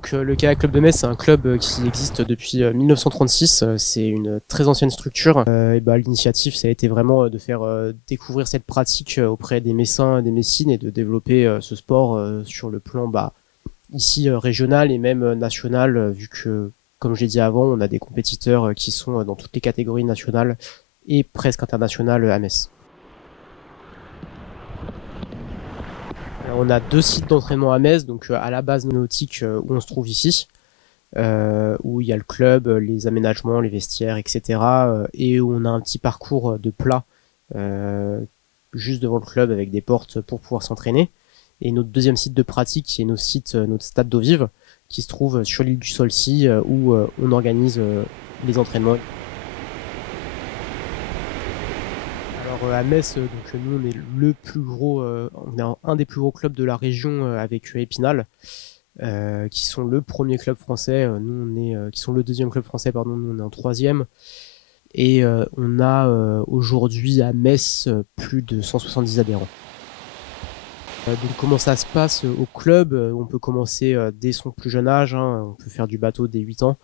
Donc le Kayak Club de Metz, c'est un club qui existe depuis 1936. C'est une très ancienne structure. L'initiative, ça a été vraiment de faire découvrir cette pratique auprès des Messins et des Messines et de développer ce sport sur le plan ici régional et même national, vu que, comme je l'ai dit avant, on a des compétiteurs qui sont dans toutes les catégories nationales et presque internationales à Metz. On a 2 sites d'entraînement à Metz, donc à la base nautique où on se trouve ici, où il y a le club, les aménagements, les vestiaires, etc. Et où on a un petit parcours de plat euh, juste devant le club avec des portes pour pouvoir s'entraîner. Et notre deuxième site de pratique, qui est notre stade d'eau vive, qui se trouve sur l'île du Saulcy, où on organise les entraînements. Alors à Metz, donc nous on est le plus gros, on est un des plus gros clubs de la région avec Épinal, qui sont le premier club français. Nous on est, qui sont le deuxième club français, pardon. Nous on est en troisième. Et on a aujourd'hui à Metz plus de 170 adhérents. Donc comment ça se passe au club? On peut commencer dès son plus jeune âge, hein. On peut faire du bateau dès 8 ans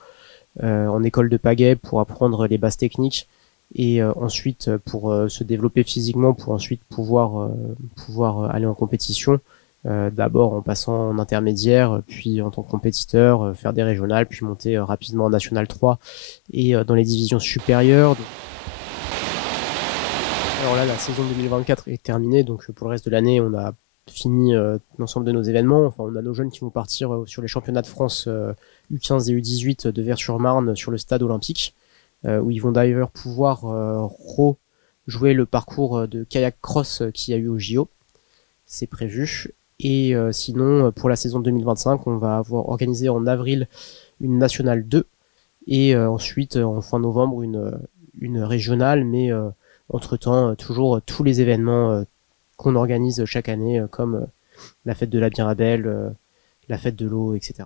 en école de pagaie pour apprendre les bases techniques et ensuite pour se développer physiquement pour ensuite pouvoir aller en compétition. D'abord en passant en intermédiaire, puis en tant que compétiteur, faire des régionales, puis monter rapidement en National 3 et dans les divisions supérieures. Alors là, la saison 2024 est terminée, donc pour le reste de l'année, on a fini l'ensemble de nos événements. Enfin, on a nos jeunes qui vont partir sur les championnats de France U15 et U18 de Vers-sur-Marne sur le stade olympique, où ils vont d'ailleurs pouvoir rejouer le parcours de kayak cross qu'il y a eu au JO. C'est prévu. Et sinon, pour la saison 2025, on va avoir organisé en avril une nationale 2 et ensuite, en fin novembre, une régionale, mais entre-temps, toujours tous les événements qu'on organise chaque année, comme la fête de la Mirabelle, la fête de l'eau, etc.